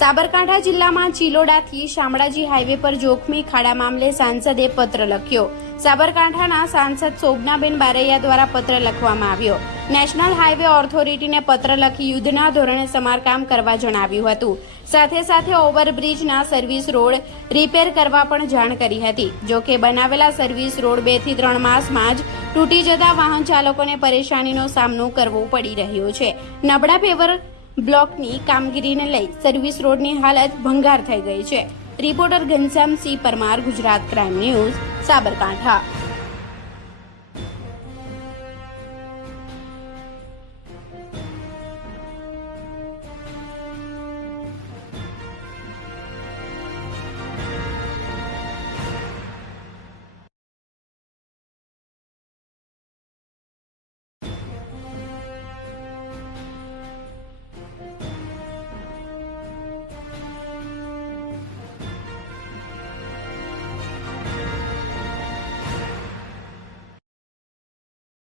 સાબરકાંઠા જિલ્લામાં ચિલોડાથી શામળાજી હાઈવે પર જોખમી ખાડા મામલે સાંસદે પત્ર લખ્યો। સાબરકાંઠાના સાંસદ શોભનાબેન બારૈયા દ્વારા પત્ર લખવામાં આવ્યો। નેશનલ હાઈવે ઓથોરિટીને પત્ર લખી યુદ્ધના ધોરણે સમારકામ કરવા જણાવ્યું હતું। સાથે સાથે ઓવરબ્રિજના સર્વિસ રોડ રિપેર કરવા પણ જાણ કરી હતી। જો કે બનાવેલા સર્વિસ રોડ 2 થી 3 માસમાં જ તૂટી જતા વાહન ચાલકોને પરેશાનીનો સામનો કરવો પડી રહ્યો છે। નબળા પેવર બ્લોકની કામગીરીને લઈ સર્વિસ રોડની હાલત ભંગાર થઈ ગઈ છે। રિપોર્ટર ઘનશ્યામ સિંહ પરમાર, ગુજરાત ક્રાઇમ ન્યૂઝ, સાબરકાંઠા।